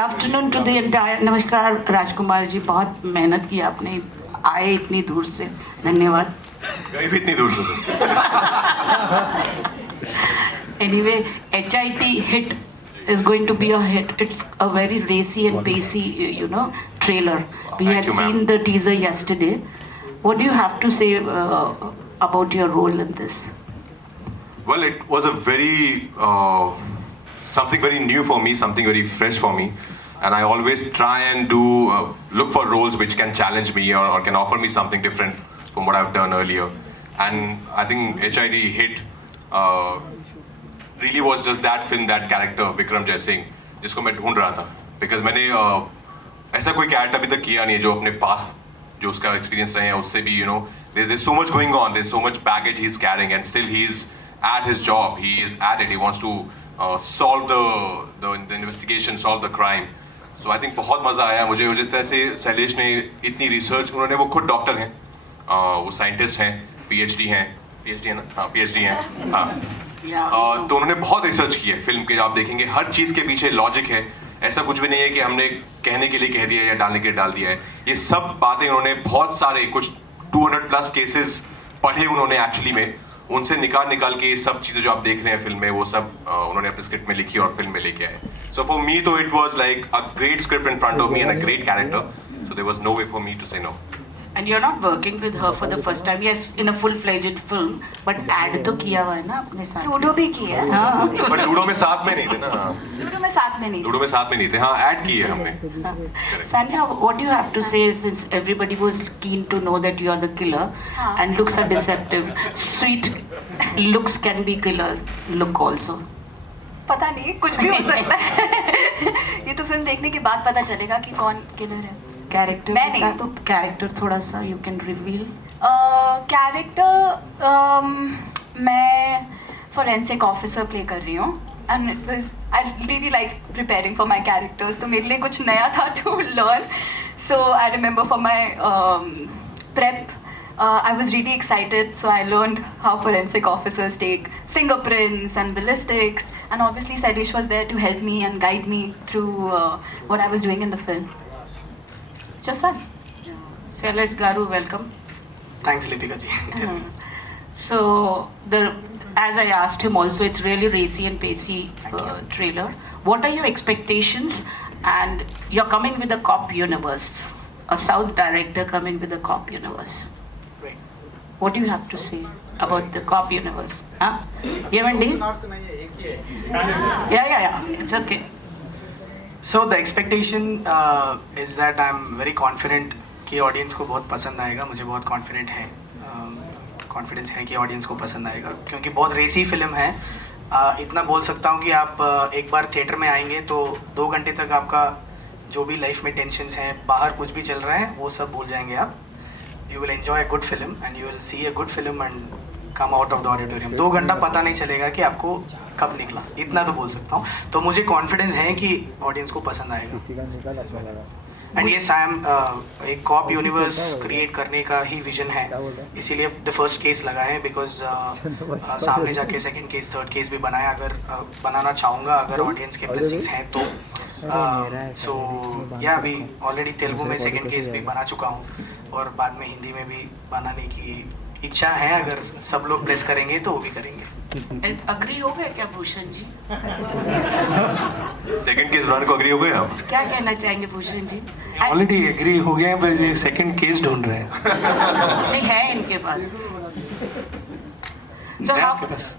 Afternoon to the entire. नमस्कार राजकुमार जी, बहुत मेहनत की आपने, आए इतनी दूर से, धन्यवाद. गए भी इतनी दूर से. Anyway, HIT hit is going to be a hit. It's a very racy and pacey, trailer. We Thank had you, ma'am. seen the teaser yesterday. What do you have to say about your role in this? Well, it was a very something very new for me, something very fresh for me, and I always try and do look for roles which can challenge me or can offer me something different from what I've done earlier. And I think HID hit really was just that film, that character Vikram Jai Singh, जिसको मैं ढूंढ रहा था. Because मैंने ऐसा कोई character अभी तक किया नहीं है जो अपने पास जो उसका एक्सपीरियंस रहे हैं उससे भी there's so much going on, there's so much baggage he's carrying, and still he's at his job, he is at it, he wants to solve the investigation, solve the crime. So I think बहुत मज़ा आया मुझे. जिस तरह से शैलेश ने इतनी research, उन्होंने, वो खुद डॉक्टर हैं, वो साइंटिस्ट हैं, PhD हैं ना, हाँ PhD हैं, हाँ. तो उन्होंने बहुत रिसर्च की है फिल्म के. आप देखेंगे हर चीज़ के पीछे लॉजिक है. ऐसा कुछ भी नहीं है कि हमने कहने के लिए कह दिया या डालने के लिए डाल दिया है. ये सब बातें उन्होंने बहुत सारे, कुछ 200+ केसेस पढ़े उन्होंने एक्चुअली में, उनसे निकाल के ये सब चीज़ें जो आप देख रहे हैं फिल्म में, वो सब उन्होंने अपने स्क्रिप्ट में लिखी और फिल्म में लेके आए. सो फॉर मी तो it was like a great script in front of me and a great character, so there was no way for me to say no. And you're not working with her for the first time, yes, in a full-fledged film, but ad तो किया हुआ है ना अपने साथ. Ludo भी किया है. हाँ. बट लूडो में साथ में नहीं थे ना. लूडो में साथ में नहीं. लूडो में साथ में नहीं थे, हाँ ऐड की है हमने. Sanya, what do you have to say, since everybody was keen to know that you are the killer, and looks are deceptive. Sweet looks can be killer look also. पता नहीं, कुछ भी हो सकता है. ये तो फिल्म देखने के बाद पता चलेगा कि कौन किलर है. कैरेक्टर मैं नहीं. तो कैरेक्टर थोड़ा सा यू कैन रिवील. कैरेक्टर मैं फोरेंसिक ऑफिसर प्ले कर रही हूँ, and it was, I really like preparing for my characters. तो मेरे लिए कुछ नया था to learn. So I remember for my prep, I was really excited, so I learned how forensic officers take fingerprints and ballistics, and obviously Sailesh was there to help me and guide me through what I was doing in the film. Just fun. Sailesh Garu, welcome. Thanks, Lipika ji. So as I asked him also, it's really racy and pacey trailer. What are your expectations? And you're coming with a cop universe, a South director coming with a cop universe. Right. What do you have to say about the cop universe? Huh? You haven't deal? Yeah. It's okay. So the expectation is that I'm very confident कि audience को बहुत पसंद आएगा. मुझे बहुत confident है, confidence है कि ऑडियंस को पसंद आएगा, क्योंकि बहुत रेसी फिल्म है. इतना बोल सकता हूँ कि आप एक बार थिएटर में आएंगे तो 2 घंटे तक आपका जो भी लाइफ में टेंशन्स हैं, बाहर कुछ भी चल रहा है, वो सब भूल जाएंगे आप. You will enjoy a good film and you will see a good film and come out of the auditorium. 2 घंटा पता नहीं चलेगा कि आपको कब निकला, इतना तो बोल सकता हूँ. तो मुझे कॉन्फिडेंस है कि ऑडियंस को पसंद आएगा. एंड ये सैम एक कॉप यूनिवर्स क्रिएट करने का ही विजन है, इसीलिए द फर्स्ट केस लगाए हैं. बिकॉज सामने जाके सेकंड केस, थर्ड केस भी बनाया, अगर बनाना चाहूँगा, अगर ऑडियंस के ब्लेसिंग्स हैं तो. सो या अभी ऑलरेडी तेलुगु में सेकंड केस भी बना चुका हूँ, और बाद में हिंदी में भी बनाने की इच्छा है. अगर सब लोग ब्लेस करेंगे तो वो भी करेंगे. अग्री हो गए क्या भूषण जी? सेकंड केस बनाने को अग्री हो गए आप? क्या कहना चाहेंगे भूषण जी? ऑलरेडी एग्री हो गए हैं, बस ये सेकंड केस ढूंढ रहे हैं. नहीं है इनके पास. So है how? आपके पास?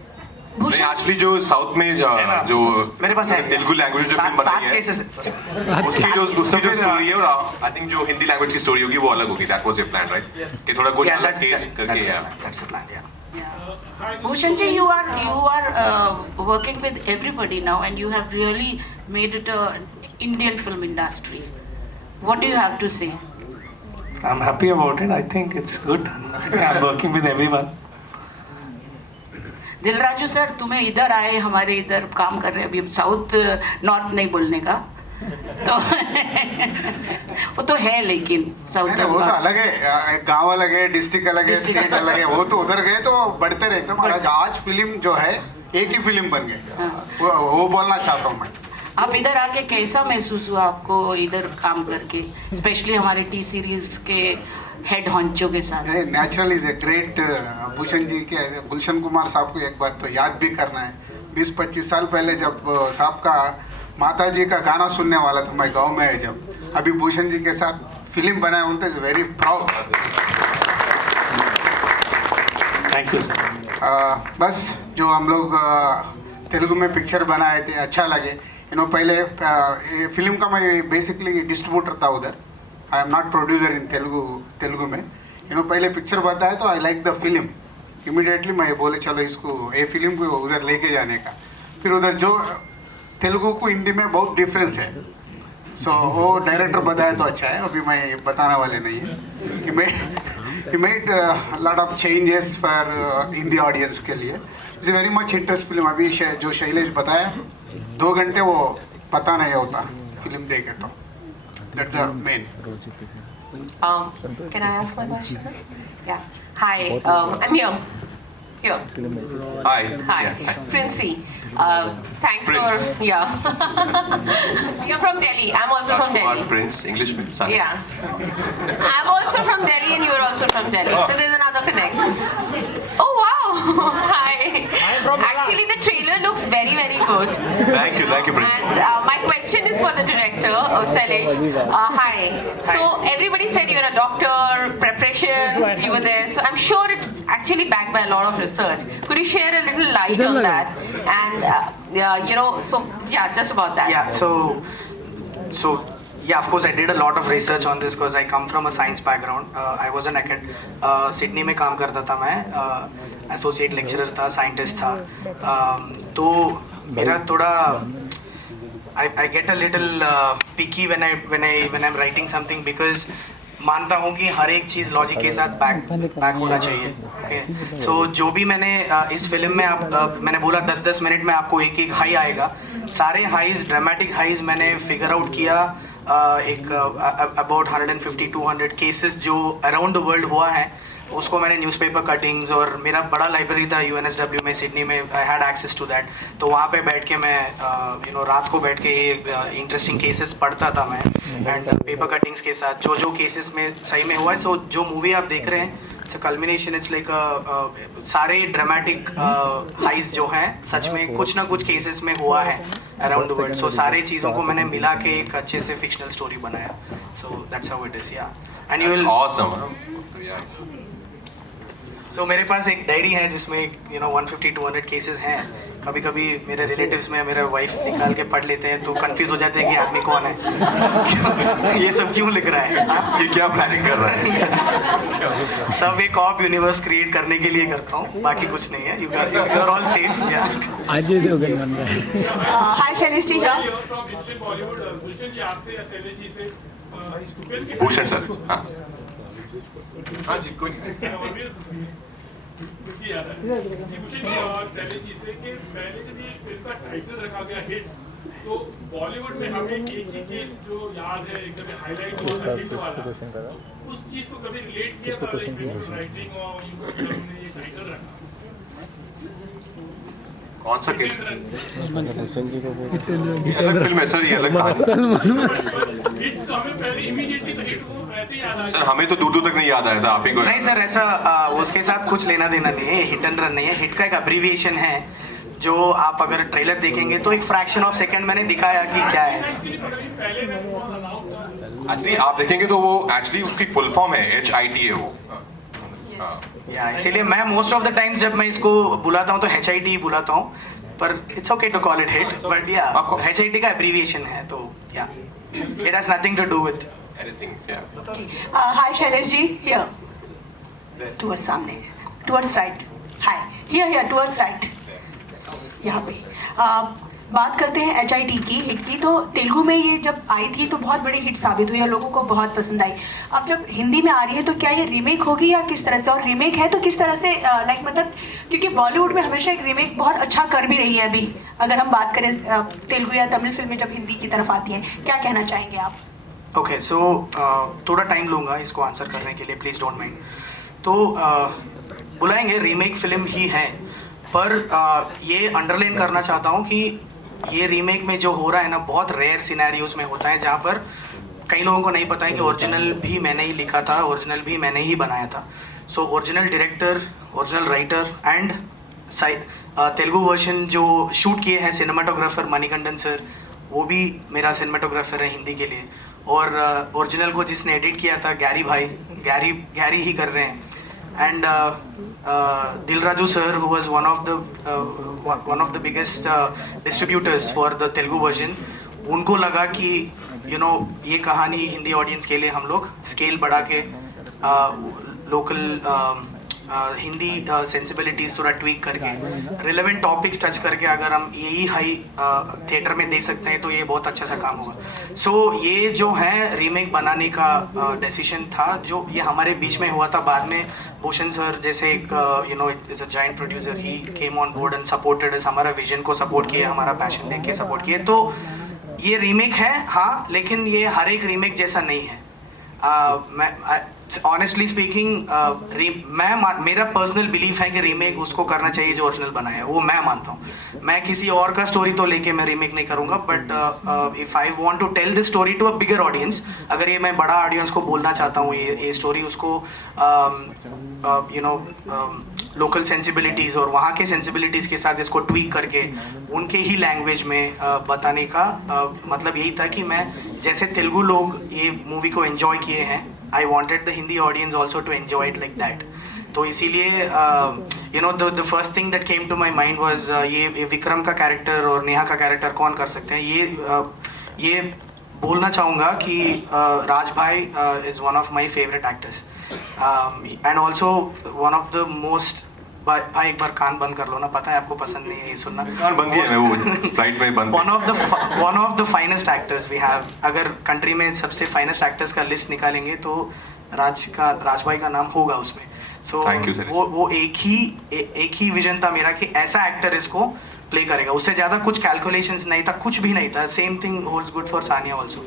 नहीं, एक्चुअली जो साउथ में जो मेरे पास है तेलुगु लैंग्वेज जो फिल्म 7 बनाई है, केसेस है. उसकी जो स्टोरी है, और आई थिंक जो हिंदी लैंग्वेज की स्टोरी होगी वो अलग होगी. That was your plan, right? कि थोड़ा कुछ अलग केस करके. That's the plan, yeah. Bhushan ji, you are working with everybody now, and you have really made it a Indian film industry. What do you have to say? I'm happy about it. I think it's good. I'm working with everyone. Dil Raju sir, तुम्हें इधर आए, हमारे इधर काम कर रहे हैं. अभी साउथ नॉर्थ नहीं बोलने का तो वो तो है, लेकिन साउथ वो तो अलग है. गांव अलग है, डिस्ट्रिक्ट अलग है, स्टेट अलग है. वो तो उधर गए तो बढ़ते रहते हैं महाराज. आज फिल्म जो है एक ही फिल्म बन गई, वो बोलना चाहता हूँ मैं. आप इधर आके कैसा महसूस हुआ आपको इधर काम करके, स्पेशली हमारे टी सीरीज के हेड हॉन्चो के साथ? Natural is a great Bhushan ji के, गुलशन कुमार साहब को एक बार तो याद भी करना है। 20-25 साल पहले जब साहब का माता जी का गाना सुनने वाला था मैं गांव में है, जब अभी भूषण जी के साथ फिल्म बनाया उनसे is very proud. Thank you, sir. बस जो हम लोग तेलुगु में पिक्चर बनाए थे अच्छा लगे। पहले ये फिल्म का मैं बेसिकली डिस्ट्रीब्यूटर था उधर, I am not producer in Telugu में। पहले पिक्चर बताया तो I like the film, immediately मैं बोले चलो इसको ये फिल्म को उधर लेके जाने का। फिर उधर जो तेलुगु को हिंदी में बहुत डिफरेंस है, सो वो डायरेक्टर बताया तो अच्छा है, अभी मैं बताने वाले नहीं है। He made a lot of changes for Hindi audience के लिए। It's very much interest film. अभी जो शैलेश बताया 2 घंटे वो पता नहीं होता फिल्म देखे तो, that's the main. Can I ask one question? Yeah. Hi, I'm here. Here. Hi. Hi, Yeah. Princey. Thanks Prince. for You're from Delhi. I'm also from Rajkumar Delhi. Prince, English में son. Yeah. I'm also from Delhi and you're also from Delhi. So there's another connect. Oh wow! Hi. Actually, the trailer looks very, very good. Thank you, Prince. And my question is for the director, Sailesh. Hi. So everybody said you're a doctor, preparations, you were there. So I'm sure it actually backed by a lot of research. Could you share a little light on that? And so yeah, just about that. Yeah, so yeah, of course I did a lot of research on this because I come from a science background. I was an Sydney में काम करता था मैं, associate lecturer था, scientist था। तो मेरा थोड़ा I get a little picky when I'm writing something because मानता हूँ कि हर एक चीज़ लॉजिक के साथ बैक होना चाहिए। ओके, सो जो भी मैंने इस फिल्म में मैंने बोला 10-10 मिनट में आपको एक हाई आएगा। सारे हाईज, ड्रामेटिक हाईज मैंने फिगर आउट किया। एक अबाउट 150-200 केसेस जो अराउंड द वर्ल्ड हुआ है, उसको मैंने न्यूज़पेपर कटिंग्स, और मेरा बड़ा लाइब्रेरी था UNSW में सिडनी में, I had access to that. तो वहाँ पे बैठ के मैं रात को बैठ के ये इंटरेस्टिंग केसेस पढ़ता था मैं, एंड पेपर कटिंग्स के साथ जो केसेस में सही में हुआ है। सो जो मूवी आप देख रहे हैं, it's a culmination, it's like सारे ड्रामेटिक हाइज जो हैं सच में कुछ ना कुछ केसेस में हुआ है अराउंड द वर्ल्ड। सो सारे चीज़ों को मैंने मिला के एक अच्छे से फिक्शनल स्टोरी बनाया। So that's how it is. या एंड यू विल Awesome. सो मेरे पास एक डायरी है जिसमें 150-200 केसेस हैं। कभी कभी मेरे रिलेटिव्स में मेरा वाइफ निकाल के पढ़ लेते हैं तो कंफ्यूज हो जाते हैं कि आदमी कौन है, ये सब क्यों लिख रहा है, ये क्या प्लानिंग कर रहा है? सब एक ऑफ यूनिवर्स क्रिएट करने के लिए करता हूँ, बाकी कुछ नहीं है। You are all safe. Ajay Devgan बन रहा है। हाय शैलेश जी। भूषण सर, हाँ हाँ जी, कोई नहीं। भूषण जी और शैलेश जी से कि पहले जब ये फिल्म का टाइटल रखा गया हिट, तो बॉलीवुड में हमें एक ही केस जो याद है एकदम हाईलाइट हुआ हिट वाला, तो उस चीज को कभी रिलेट किया था राइटिंग और हमने ये टाइटल रखा? कौन सा केस? अलग फिल्म है सर, ये अलग कहानी। हिट तो हमें पहले इमीडिएटली तो हिट को वैसे ही याद आया। सर हमें तो दूर तक नहीं याद आया था, आप ही को। नहीं सर, ऐसा उसके साथ कुछ लेना देना नहीं है। हिट एंड रन नहीं है, हिट का एक अब्रीविएशन है जो आप अगर ट्रेलर देखेंगे तो एक फ्रैक्शन ऑफ सेकंड मैंने दिखाया कि क्या है। एक्चुअली आप देखेंगे तो वो एक्चुअली उसकी फुल फॉर्म है HIT है वो। या इसीलिए मैं मोस्ट ऑफ द टाइम्स जब मैं इसको बुलाता हूँ तो HIT बुलाता हूँ, पर it's okay to call it hit, but yeah HIT का एब्रीविएशन है, तो yeah it has nothing to do with anything. Hi Shailesh ji. Here towards सामने, towards right. Hi, here towards right, यहाँ पे। बात करते हैं HIT की, हिट की। तो तेलुगु में ये जब आई थी तो बहुत बड़ी हिट साबित हुई और लोगों को बहुत पसंद आई। अब जब हिंदी में आ रही है तो क्या ये रीमेक होगी या किस तरह से, और रीमेक है तो किस तरह से, लाइक मतलब क्योंकि बॉलीवुड में हमेशा एक रीमेक बहुत अच्छा कर भी रही है। अभी अगर हम बात करें तेलुगु या तमिल फिल्में जब हिंदी की तरफ आती हैं, क्या कहना चाहेंगे आप? ओके, सो थोड़ा टाइम लूँगा इसको आंसर करने के लिए, प्लीज़ डोंट माइंड। तो बुलाएंगे, रीमेक फिल्म ही है, पर ये अंडरलाइन करना चाहता हूँ कि ये रीमेक में जो हो रहा है ना, बहुत रेयर सिनेरियोज में होता है जहाँ पर कई लोगों को नहीं पता है कि ओरिजिनल भी मैंने ही लिखा था, ओरिजिनल भी मैंने ही बनाया था. So original director, original writer and Telugu version जो शूट किए हैं सिनेमाटोग्राफर मणिकंदन सर, वो भी मेरा सिनेमाटोग्राफर है हिंदी के लिए. और ओरिजिनल को जिसने एडिट किया था गैरी भाई, गैरी ही कर रहे हैं. And Dil Raju sir who was one of the biggest distributors for the Telugu version, उनको लगा कि ये कहानी हिंदी ऑडियंस के लिए हम लोग स्केल बढ़ा के लोकल हिंदी सेंसिबिलिटीज़ थोड़ा ट्वीक करके रिलेवेंट टॉपिक्स टच करके अगर हम यही हाई थिएटर में दे सकते हैं तो ये बहुत अच्छा सा काम होगा. सो ये जो है रीमेक बनाने का डिसीजन था, जो ये हमारे बीच में हुआ था. बाद में भूषण सर जैसे एक is a giant producer, he came on board and supported us, हमारा विजन को सपोर्ट किए, हमारा पैशन देख के सपोर्ट किए. तो ये रीमेक है हाँ, लेकिन ये हर एक रीमेक जैसा नहीं है. मैं ऑनेस्टली स्पीकिंग मेरा पर्सनल बिलीफ है कि रीमेक उसको करना चाहिए जो ओरिजिनल बनाया है, वो मैं मानता हूँ. मैं किसी और का स्टोरी तो लेके मैं रीमेक नहीं करूँगा, but if I want to tell this story to a bigger audience, अगर ये मैं बड़ा ऑडियंस को बोलना चाहता हूँ, ये स्टोरी उसको लोकल सेंसिबिलिटीज़ और वहाँ के सेंसिबिलिटीज़ के साथ इसको ट्वीक करके उनके ही लैंग्वेज में बताने का मतलब यही था कि मैं जैसे तेलुगु लोग ये मूवी को एंजॉय किए हैं, I wanted the Hindi audience also to enjoy it like that. तो इसीलिए the first thing that came to my mind was ये विक्रम का कैरेक्टर और नेहा का कैरेक्टर कौन कर सकते हैं. ये बोलना चाहूँगा कि राज भाई is one of my favorite actors and also one of the most. भाई एक बार कान बंद कर लो ना, पता है आपको पसंद नहीं है ये सुनना. कान बंद किया मैं वो फ्लाइट में बंद. One of the finest actors we have. अगर कंट्री में सबसे फाइनेस्ट एक्टर्स का लिस्ट निकालेंगे तो राज भाई का नाम होगा उसमें. सो वो एक ही विजन था मेरा कि ऐसा एक्टर इसको प्ले करेगा. उससे ज़्यादा कुछ कैलकुलेशंस नहीं था, कुछ भी नहीं था. Same thing holds good for Sania also.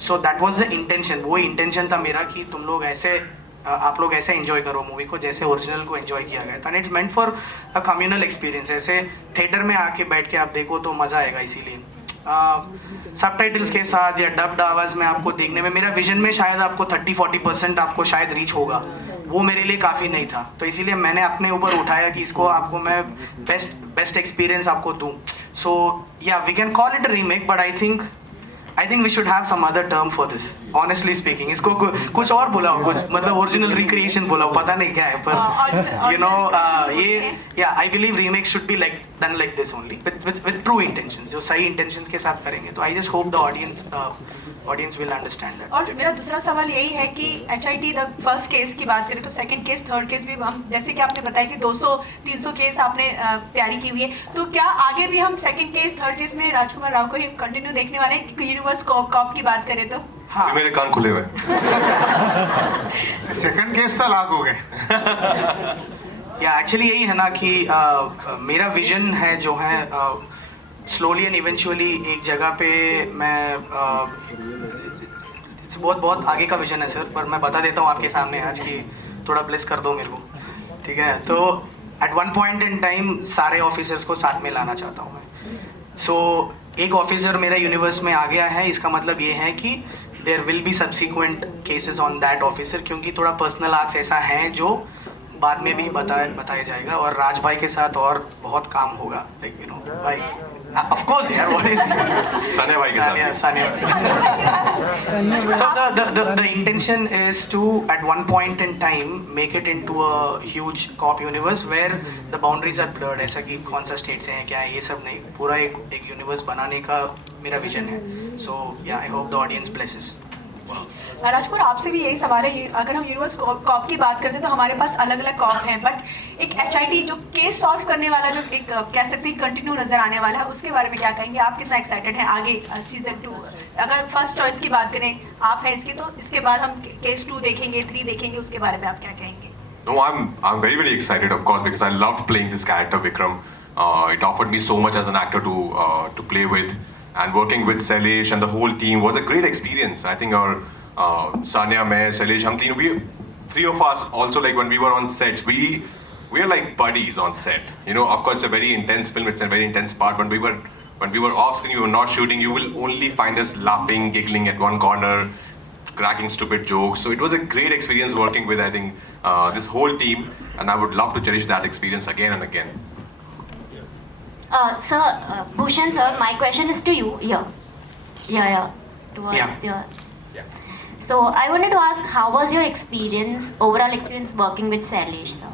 So that was the intention. वो इंटेंशन था मेरा कि तुम लोग ऐसे आप लोग ऐसे एंजॉय करो मूवी को जैसे ओरिजिनल को एंजॉय किया गया था. And it's meant for a communal experience. ऐसे थिएटर में आके बैठ के आप देखो तो मज़ा आएगा. इसीलिए सबटाइटल्स के साथ या डब्ड आवाज़ में आपको देखने में, मेरा विजन में शायद आपको 30-40% आपको शायद रीच होगा, वो मेरे लिए काफ़ी नहीं था. तो इसीलिए मैंने अपने ऊपर उठाया कि इसको आपको मैं बेस्ट एक्सपीरियंस आपको दूँ. सो या we can call it a remake, but I think we should have some other term for this. Honestly speaking, इसको कुछ और बुलाओ, कुछ मतलब original recreation बुलाओ, पता नहीं क्या है, पर ये I believe remake should be like done like this only with true intentions. जो सही intentions के साथ करेंगे तो I just hope the audience will understand that. और मेरा दूसरा सवाल यही है कि HIT द फर्स्ट केस की बात करें तो सेकंड केस, थर्ड केस भी हम जैसे कि आपने बताया कि 200-300 केस आपने तैयारी की हुई है, तो क्या आगे भी हम सेकंड केस, थर्ड केस में राजकुमार राव को ही कंटिन्यू देखने वाले हैं? यूनिवर्स कॉप की बात करें तो हाँ, मेरे कान खुले हुए. सेकंड केस तो लाख हो गए. या एक्चुअली यही है ना कि मेरा विजन है जो है स्लोली एंड इवेंचुअली एक जगह पे मैं बहुत आगे का विजन है सर, पर मैं बता देता हूँ आपके सामने आज की, थोड़ा ब्लेस कर दो मेरे को, ठीक है. तो at one point in time सारे ऑफिसर्स को साथ में लाना चाहता हूँ मैं. सो एक ऑफिसर मेरा यूनिवर्स में आ गया है, इसका मतलब ये है कि there will be subsequent cases on that officer, क्योंकि थोड़ा पर्सनल आर्क्स ऐसा है जो बाद में भी बताया जाएगा. और राज भाई के साथ और बहुत काम होगा, लाइक भाई of course यार, what is सानिया भाई के साथ. So the intention is to at one point in time make it into a huge cop universe where the boundaries are blurred. ऐसा कि कौन सा स्टेट से है क्या है ये सब नहीं, पूरा एक यूनिवर्स बनाने का मेरा विजन है. So yeah, I hope the audience blesses. राजकुमार आपसे भी यही सवाल है. अगर हम यूनिवर्स कॉप की बात करते हैं तो हमारे पास अलग अलग कॉप हैं, बट एक HIT जो केस सॉल्व करने वाला जो एक कह सकते हैं कंटिन्यू नजर आने वाला है, उसके बारे में क्या कहेंगे? आप कितना एक्साइटेड हैं आगे सीजन 2? अगर फर्स्ट चॉइस की बात करें आप हैं इसके, तो इसके बाद हम केस 2 देखेंगे, 3 देखेंगे, उसके बारे में आप क्या कहेंगे? No, I'm very excited, of course, because I loved playing this character, Vikram. It offered me so much as an actor to play with, and working with Sailesh and the whole team was a great experience. I think our Sanya, मैं, Sailesh, हम तीन, we 3 of us also, like when we were on sets, we we are like buddies on set. You know, of course, it's a very intense film. It's a very intense part. When we were off screen, we were not shooting. You will only find us laughing, giggling at one corner, cracking stupid jokes. So it was a great experience working with, I think, this whole team, and I would love to cherish that experience again and again. Sir, Bhushan sir, my question is to you. Towards your. So I wanted to ask, how was your experience, overall experience working with Sailesh sir?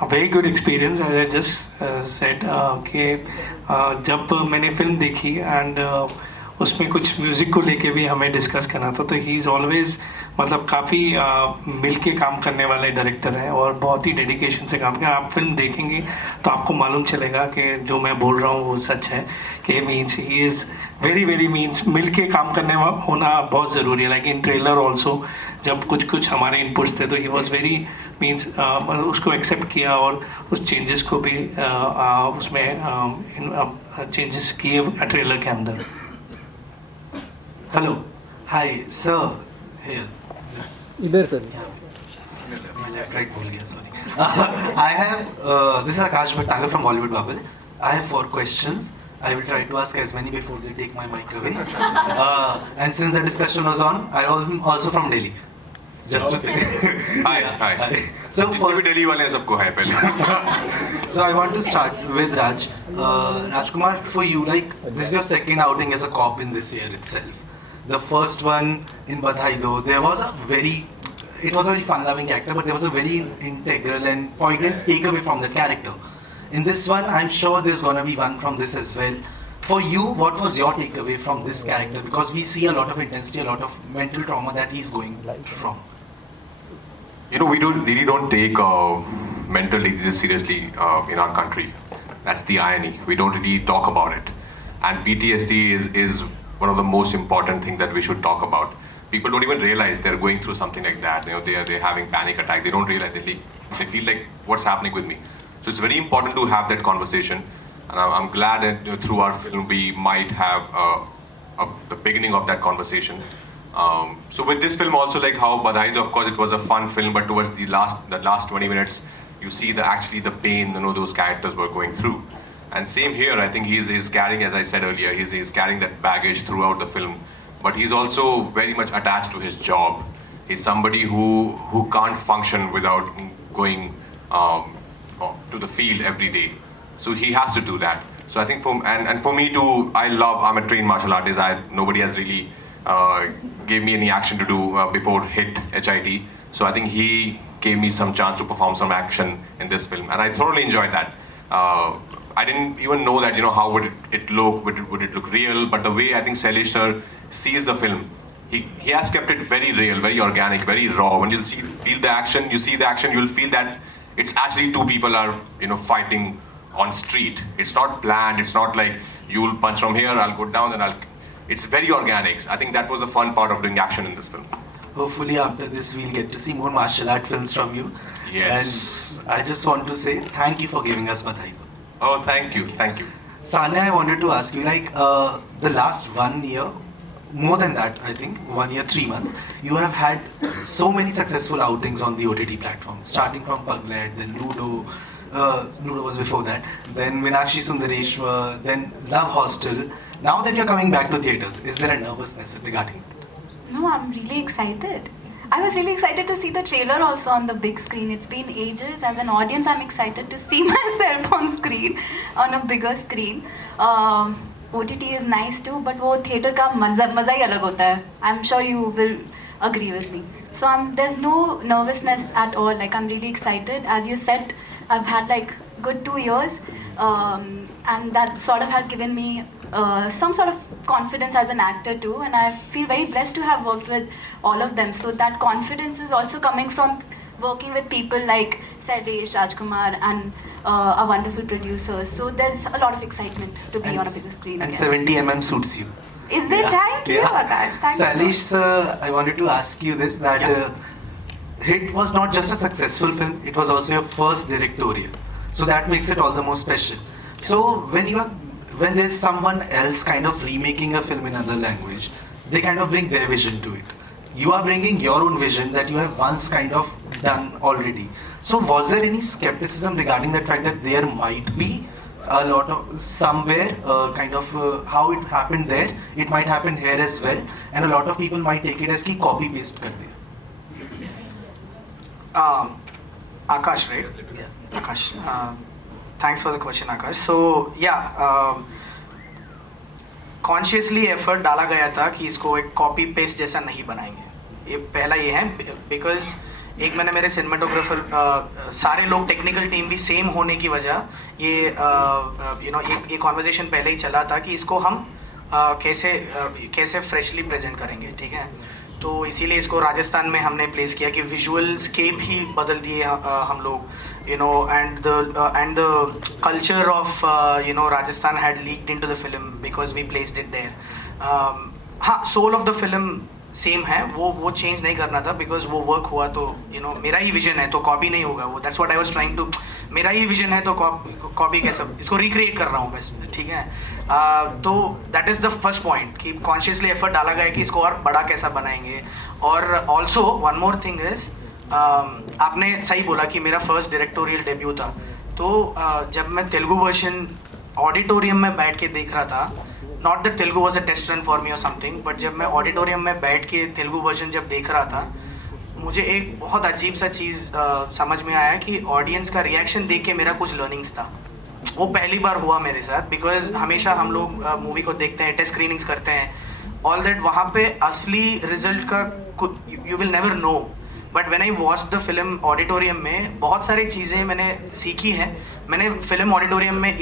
A very good experience, as I just said. कि जब मैंने film देखी and उसमें कुछ music को लेके भी हमें डिस्कस करना था, तो ही इज़ ऑलवेज मतलब काफ़ी मिल के काम करने वाले डायरेक्टर हैं और बहुत ही डेडिकेशन से काम किया. आप फिल्म देखेंगे तो आपको मालूम चलेगा कि जो मैं बोल रहा हूँ वो सच है. कि means he is very means मिल के काम करने होना बहुत ज़रूरी है. लाइक इन ट्रेलर ऑल्सो जब कुछ हमारे इनपुट्स थे तो ही वॉज वेरी मीन्स उसको एक्सेप्ट किया और उस चेंजेस को भी उसमें चेंजेस किए ट्रेलर के अंदर. Hello, hi, sir. Here. इधर sir. I have. This is Akash Bhattacharya from Bollywood Bubble. I have 4 questions. I will try to ask as many before they take my mic away. And since the discussion was on, I am also from Delhi. Just to say. Hi. So first Delhi वाले सबको है पहले. So I want to start with Raj. Rajkumar, for you, like this is your second outing as a cop in this year itself. The first one in Badhai Do, it was a very fun-loving character, but there was a very integral and poignant takeaway from the character. In this one, I'm sure there's gonna be one from this as well. For you, what was your takeaway from this character? Because we see a lot of intensity, a lot of mental trauma that he's going from. You know, we really don't take mental diseases seriously in our country. That's the irony. We don't really talk about it. And PTSD is one of the most important things that we should talk about. People don't even realize they're going through something like that. You know, they're having panic attack. They don't realize they feel like what's happening with me. So it's very important to have that conversation. And I'm glad that through our film we might have the beginning of that conversation. So with this film also, like how Badhai Do, of course it was a fun film, but towards the last 20 minutes, you see the pain those characters were going through. And same here, I think he's carrying, as I said earlier, he's carrying that baggage throughout the film. But he's also very much attached to his job. He's somebody who can't function without going to the field every day. So he has to do that. So I think for me too, I'm a trained martial artist. Nobody has really gave me any action to do before HIT. So I think he gave me some chance to perform some action in this film, and I thoroughly enjoyed that. I didn't even know that how would it look, would it look real, but the way I think Sailesh sir sees the film, he has kept it very real, very organic, very raw. When you feel the action, you see the action, you'll feel that it's actually two people are fighting on street. It's not planned. It's not like you'll punch from here, I'll go down, and it's very organic. I think that was the fun part of doing action in this film. Hopefully after this we'll get to see more martial art films from you. Yes. And I just want to say thank you for giving us Badhai Do. Oh, thank you. Sanya, I wanted to ask you, the last 1 year, more than that, I think, 1 year, 3 months, you have had so many successful outings on the OTT platform, starting from Puglet, then Ludo, Ludo was before that, then Meenakshi Sundareshwar, then Love Hostel. Now that you're coming back to theatres, is there a nervousness regarding it? No, I'm really excited. I was really excited to see the trailer also on the big screen. It's been ages. As an audience, I'm excited to see myself on screen, on a bigger screen. OTT is nice too, but वो theatre का मज़ा ही अलग होता है. I'm sure you will agree with me. So there's no nervousness at all. Like, I'm really excited. As you said, I've had like good 2 years, and that sort of has given me some sort of confidence as an actor too, and I feel very blessed to have worked with all of them. So that confidence is also coming from working with people like Sailesh, Rajkumar, and a wonderful producers. So there's a lot of excitement to be on a bigger screen and again. 70mm suits you. Is it? Thank you, Akash. Thank Sailesh you. sir, I wanted to ask you this, that Hit was not just a successful film, it was also your first directorial. So that makes it all the more special. So when there's someone else kind of remaking a film in another language, they kind of bring their vision to it. You are bringing your own vision that you have once kind of done already. So was there any skepticism regarding that fact that there might be a lot of somewhere how it happened there, it might happen here as well, and a lot of people might take it as कि copy paste कर दिया. Akash, right? Yeah. Akash, thanks for the question, Akash. So yeah, consciously effort डाला गया था कि इसको एक copy paste जैसा नहीं बनाएंगे. ये पहला ये है बिकॉज एक मैंने मेरे सिनेमाटोग्राफर सारे लोग टेक्निकल टीम भी सेम होने की वजह ये एक कॉन्वर्जेशन पहले ही चला था कि इसको हम कैसे फ्रेशली प्रेजेंट करेंगे, ठीक है. तो इसीलिए इसको राजस्थान में हमने प्लेस किया कि विजुअल स्केप ही बदल दिए हम लोग, and the culture of Rajasthan had leaked into the film because we placed it there. हाँ, soul of the film same है, वो चेंज नहीं करना था बिकॉज वो वर्क हुआ तो मेरा ही विजन है तो कॉपी नहीं होगा वो. That's what I was trying to. मेरा ही विजन है तो कॉपी कैसे, इसको रिक्रिएट कर रहा हूँ बस, ठीक है. तो that is the first point कि कॉन्शियसली एफर्ट डाला गया कि इसको और बड़ा कैसा बनाएंगे. और also one more thing is, आपने सही बोला कि मेरा फर्स्ट डायरेक्टोरियल डेब्यू था. तो जब मैं तेलुगु वर्जन ऑडिटोरियम में बैठ के देख रहा था, not that Telugu was a test run for me और समथिंग, बट जब मैं ऑडिटोरियम में बैठ के तेलुगु वर्जन जब देख रहा था, मुझे एक बहुत अजीब सा चीज़ समझ में आया कि ऑडियंस का रिएक्शन देख के मेरा कुछ लर्निंग्स था. वो पहली बार हुआ मेरे साथ बिकॉज हमेशा हम लोग मूवी को देखते हैं, टेस्ट स्क्रीनिंग्स करते हैं, ऑल दैट. वहाँ पे असली रिजल्ट का you will never know. But when I watch the film auditorium में बहुत सारी चीज़ें मैंने सीखी हैं. मैंने फिल्म ऑडिटोरियम में